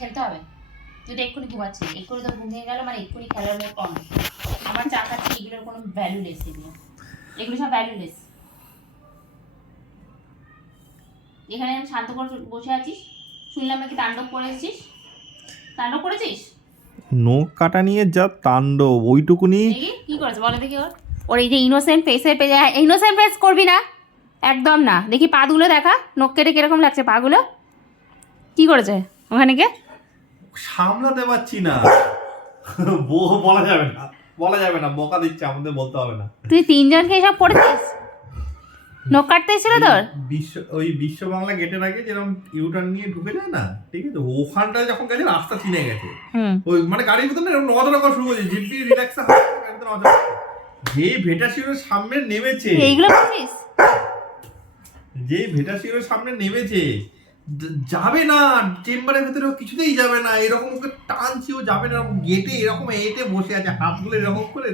খেলতে হবে। তুই তো এক্ষুনি ঘুমাচ্ছিস, এক্ষুনি তো ঘুমিয়ে গেল মানে এক্ষুনি খেলার মোট কম। আমার চা খাচ্ছি, এগুলোর কোনো ভ্যালুলেস, এগুলো সব ভ্যালুলেস। এখানে আমি শান্ত করে বসে আছিস, শুনলাম নাকি তাণ্ডব করে এসেছিস। তাণ্ডব করেছিস? নখ কাটা নিয়ে যা তাণ্ডব ওইটুকুনি। দেখি কি করেছে বলো দেখি। ওর এই যে ইনোসেন্ট ফেসের পেজে, ইনোসেন্ট ফেস করবি না একদম না। দেখি পাগুলো দেখা, নখ কেটে কিরকম লাগছে পাগুলো। কি করেছে ওখানে গিয়ে? সামলাতে পারছি না, বলা যাবে না, বকা দিচ্ছে, আমাদের বলতে হবে না। তুই তিনজনকে এসব করেছিস? নখ কাটতে এসেছিল তোর? ওই বিশ্ব বাংলা গেটের আগে যেরকম ইউটার্ন নিয়ে ঢুকে যায় না, ঠিক আছে, ওখানটায় যখন গেছে রাস্তা চিনে গেছে। ওই মানে গাড়ির ভিতরে এরকম নড়াচড়া করা শুরু করেছে, জিপি রিল্যাক্স যে ভেটাসিওর সামনে নেমেছে, এইগুলো করেছিস? যে ভেটাসিওর সামনে নেমেছে যাবে না চেম্বারের ভেতরে, কিছুতেই যাবে না, এরকম ওকে টানছি, ও যাবে না, গেটে এরকম এটে বসে আছে, হাতগুলো এরকম করে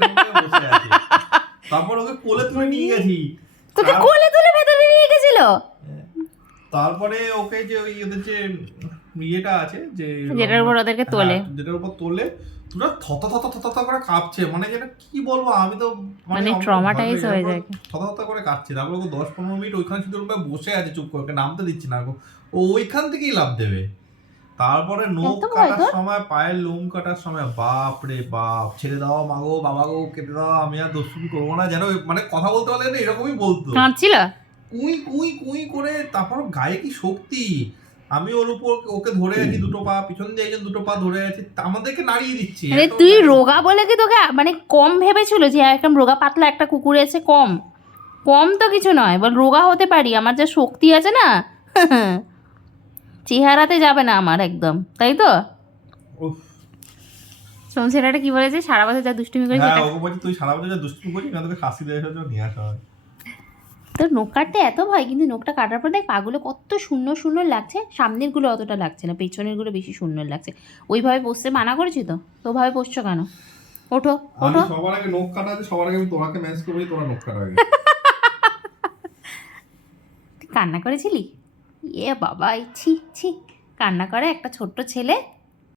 বসে আছে। তারপর ওকে কোলে তুলে নিয়ে গেছি। তোকে কোলে তুলে ভেতরে নিয়ে গেছিল? তারপরে ওকে যে ওই ওদের যে ইয়েটা আছে, যে যেটার উপর ওদেরকে তোলে, যেটার উপর তোলে, পুরো থত থত থত থত করে কাঁপছে, মানে যেটা কি বলবো, আমি তো মানে ট্রমাটাইজ হয়ে যায়, থত থত করে কাঁপছে। তারপর ওকে 10-15 মিনিট ওইখানে শুধু বসে আছে চুপ করে, নামতে দিচ্ছি না, ও ওইখান থেকেই লাফ দেবে। তারপরে নখ কাটার সময়, পায়ের লোম কাটার সময়, বাপ রে বাপ, ছেড়ে দাও মাগো বাবা গো, কেটে দাও, আমি আর দোষী করবো না, যেন মানে কথা বলতে পারলে না এরকমই বলতো, কাঁদছিল কুই কুই কুই করে। তারপর গায়ে কি শক্তি, আমি ওর উপর ওকে ধরে আছি, দুটো পা পিছন দিয়ে একজন দুটো পা ধরে আছে, আমাদেরকে নাড়িয়ে দিচ্ছে। মানে তুই রোগা বলে কি তোকে মানে কম ভেবেছিল যে একদম রোগা পাতলা একটা কুকুর আছে? কম কম তো কিছু নয়, বল রোগা হতে পারি, আমার যা শক্তি আছে না চেহারাতে যাবে না আমার একদম, তাই তো? শোন, ছেলেটা কি বলেছে, সারা বছর যা দুষ্টুমি করেছিস, হ্যাঁ ওকে বলছি তুই সারা বছর যা দুষ্টুমি করিস না, তোকে শাস্তি দেওয়ার জন্য নিয়ে আসা হয়। তোর নখ কাটতে এত ভয়, কিন্তু নখটা কাটার পর দেখ পাগুলো কত শূন্য শূন্য লাগছে, সামনের গুলো অতটা লাগছে না, পেছনের গুলো বেশি শূন্য লাগছে। ওইভাবে বসতে মানা করেছি তো, তো ভাবে বসছো কেন? ওঠো ওঠো। সবার আগে নখ কাটা আছে, সবার আগে আমি তোমাকে ম্যানেজ করবো, তোরা নখ কাটা আগে। কান্না করেছিলি? এ বাবা, ছি ছি, কান্না করে একটা ছোট্ট ছেলে।